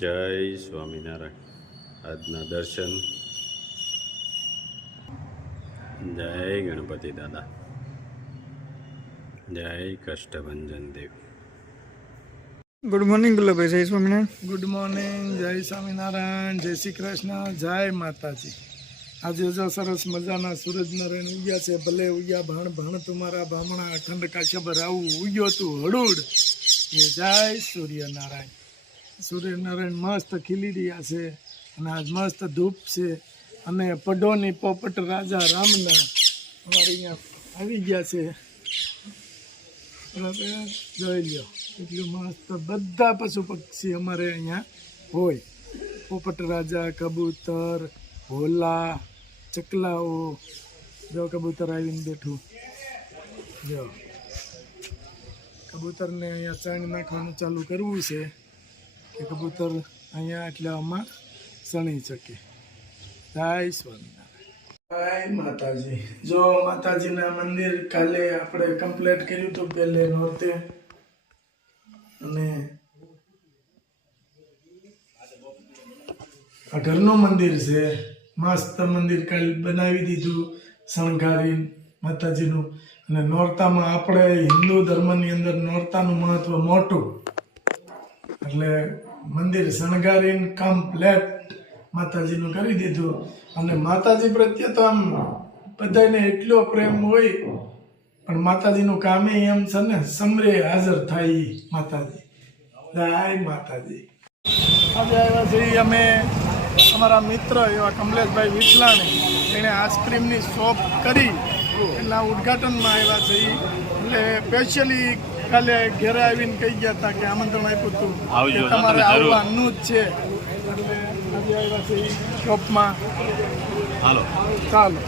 જય સ્વામિનારાયણ. આજના દર્શન. જય ગણપતિ દાદા. જય કષ્ટભંજન દેવ. Good morning Gulabbhai. જય સ્વામિનારાયણ. ગુડ મોર્નિંગ, જય સ્વામિનારાયણ, જય શ્રી કૃષ્ણ, જય માતાજી. આજે જો સરસ મજાના સૂરજનારાયણ ઉગ્યા છે. ભલે ઉગ્યા ભાણ ભાણ તુમારા ભામણા અખંડ કાશ્યપ આવું ઉગ્યો તું હળુડ. એ જય સૂર્યનારાયણ. સૂર્યનારાયણ મસ્ત ખીલી રહ્યા છે અને આજ મસ્ત ધૂપ છે અને પઢોની પોપટ રાજા રામના અમારે અહીંયા આવી ગયા છે. બરાબર, જોઈ લ્યો એટલું મસ્ત બધા પશુ પક્ષી અમારે અહીંયા હોય. પોપટ રાજા, કબૂતર, ભોલા, ચકલાઓ. જો કબૂતર આવીને બેઠું. જો કબૂતરને અહીંયા ચણ નાખવાનું ચાલુ કરવું છે કે કબૂતર અહીંયા એટલે આમાં સણી શકે. જય સ્વામિનારાયણ. જય માતાજી. જો માતાજીના મંદિર કાલે આપણે કમ્પ્લીટ કર્યું હતું પહેલે નોરતે. અને આ ઘરનું મંદિર છે. મસ્ત મંદિર કાલે બનાવી દીધું શણગારી માતાજીનું. અને નોરતામાં આપણે હિન્દુ ધર્મની અંદર નોરતાનું મહત્વ મોટું. એટલે મંદિર શણગારીને કમ્પ્લેટ માતાજીનું કરી દીધું. અને માતાજી પ્રત્યે તો આમ બધાને એટલો પ્રેમ હોય, પણ માતાજીનું કામે એમ છે ને સમરે હાજર થાય માતાજી. જય માતાજી. આજે આવ્યા છીએ અમે અમારા મિત્ર એવા કમલેશભાઈ વિઠલાણી. એણે આઈસ્ક્રીમની શોપ કરી એના ઉદ્ઘાટનમાં આવ્યા છીએ. એટલે સ્પેશિયલી કાલે ઘેરે આવીને કહી ગયા હતા કે આમંત્રણ આપ્યું હતું કે તમારે આવવાનું જ છે. એટલે આજે આવ્યા છીએ શોપમાં. ચાલો.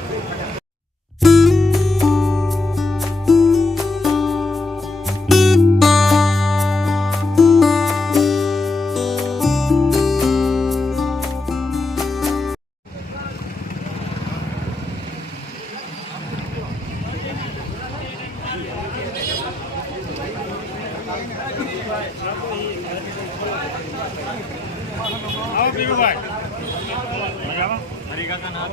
આવો પીરુભાઈ. મજામાં? હરિકાકા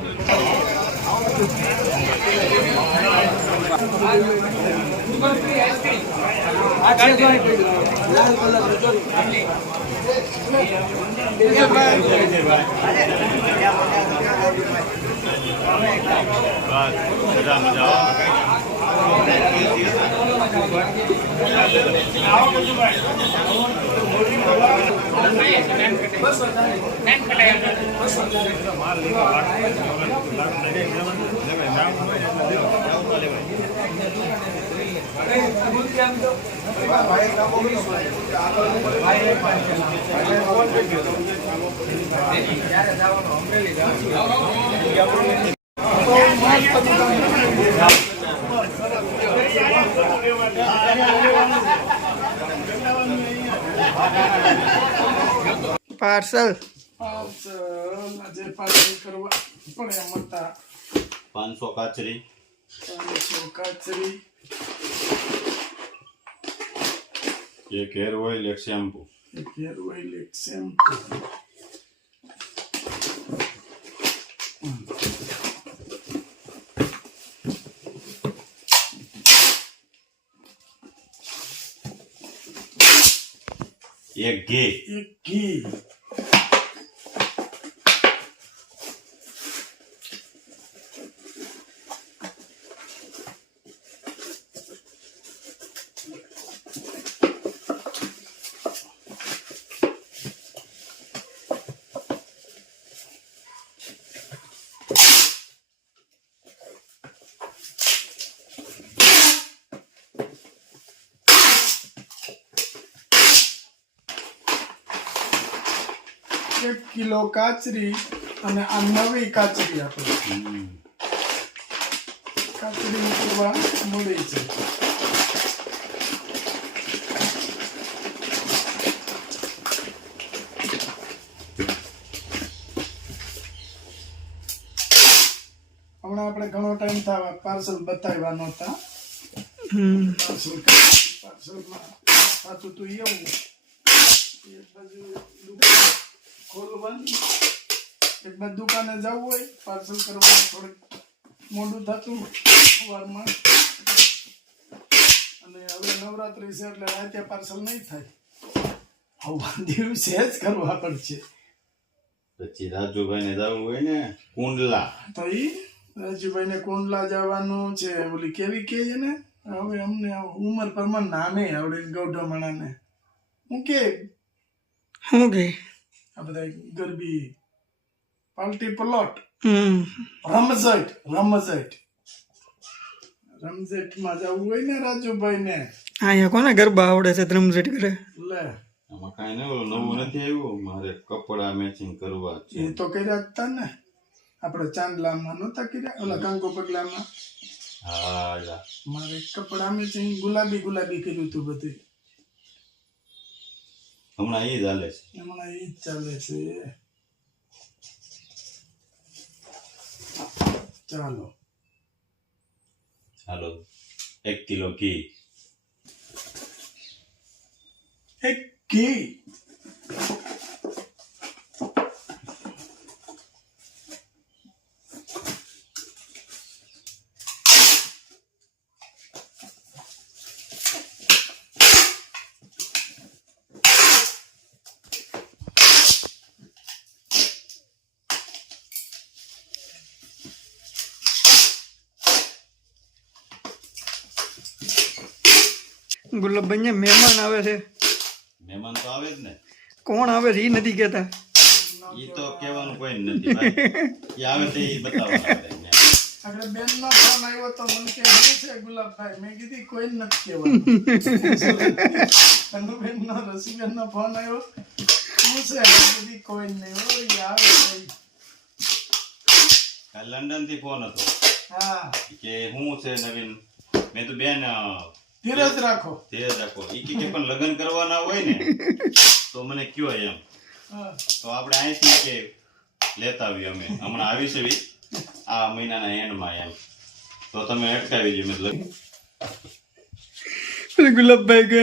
પાર્સલ આજે પાર્સલ કરવા પડે મળતા 500 કાચરી, 500 કાચરી, એક હેર ઓઇલ, એક શેમ્પુ, એક હેર ઓઇલ, એક શેમ્પુ. એક ઘી, એક ઘી. એક કિલો કાચરી. અને આ નવી કાચરી આપણે કાચરી મૂકવા મળે છે. હમણાં આપણે ઘણો ટાઈમ થવા પાર્સલ બતાવ્યા નહોતા. પાર્સલમાં સાચું તો એવું એક બાજુ બાંધી એક બાદ દુકાને જવું હોય પાર્સલ કરવા થોડુંક મોડું થતું સવારમાં અને હવે નવરાત્રી છે એટલે રાતે પાર્સલ નહીં થાય હવે દિવસે જ કરવા પડશે પછી રાજુભાઈ ને જવું હોય ને કુંડલા તો ઈ રાજુભાઈ ને કુંડલા જવાનું છે ઓલી કેવી કે છે ને હવે અમને ઉંમર પ્રમાણ નામે આવડે ગૌઢામણાને હું કે શું કે આ બધા ગરબી પાલટી પ્લોટ હમ રમઝટ માં જવું હોય ને રાજુભાઈ ને અહીંયા કોને ગરબા આવડે છે રમઝટ કરે લે આમાં કાંઈ નવું નવું નથી આવ્યું મારે કપડા મેચિંગ કરવા છે એ તો કર્યા જ તા ને આપણે ચાંદલામાં નહોતા કર્યા ઓલા કાંકો પગલામાં હા લા. મારે કપડા મેચિંગ ગુલાબી કર્યું હતું બધું હમણાં એ જ હાલે છે હમણાં ઈ જ ચાલે છે ચાલો ચાલો 1 કિલો ઘી એક ઘી ગુલાબભાઈ ને મહેમાન આવે છે મહેમાન તો આવે જ ને કોણ આવે છે એ નથી કહેતા ઈ તો કહેવાનું કોઈ નથી ભાઈ એ આવે તો એ બતાવવાનું આપણે બેન નો ફોન આવ્યો તો મને કે શું છે ગુલાબભાઈ મેં કીધી કોઈ નથી કહેવાનું બેન નો રસીબેન નો ફોન આવ્યો શું છે મેં કીધી કોઈ નહીં હોય આવે કોઈ કાલ લંડન થી ફોન હતો હા કે શું છે નવીન મેં તો બેન ધીરજ રાખો ઈ કે પણ લગ્ન કરવાના હોય ને તો મને કયો એમ હા તો આપણે અહીંથી કે લેતા આવીએ અમે હમણાં આવી છે આ મહિનાના એન્ડમાં એમ તો તમે અટકાવી દો મતલબ ગુલાબભાઈ કે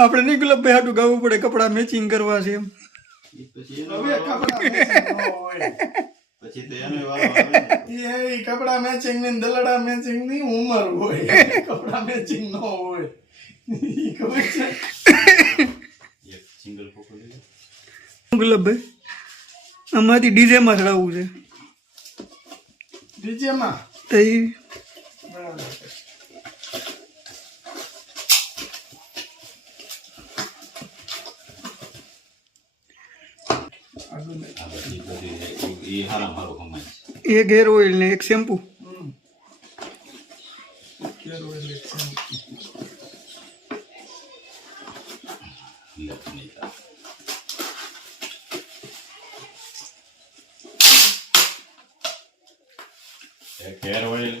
આપણે નહીં ગુલાબભાઈ હાટું ગાવું પડે કપડા મેચિંગ કરવા છે એમ ઈ પછી એનો હવે કપડા મેચિંગ ન હોય પછી તો એનો વારો આવે ને એ કપડા મેચિંગ ની દલડા મેચિંગ ની ઉંમર હોય કપડા મેચિંગ ન હોય ઈ ખબર છે એક સિંગલ ફોટો લઈ લો. ગુલાબભાઈ આમાંથી ડીજે માં ચડાવવું છે ડીજે માં તો એ આ બધી ઈ હારામાં હારું કમાય છે. એક હેર ઓઇલ ને એક શેમ્પુ લે, નહીં થાય. એક હેર ઓઇલ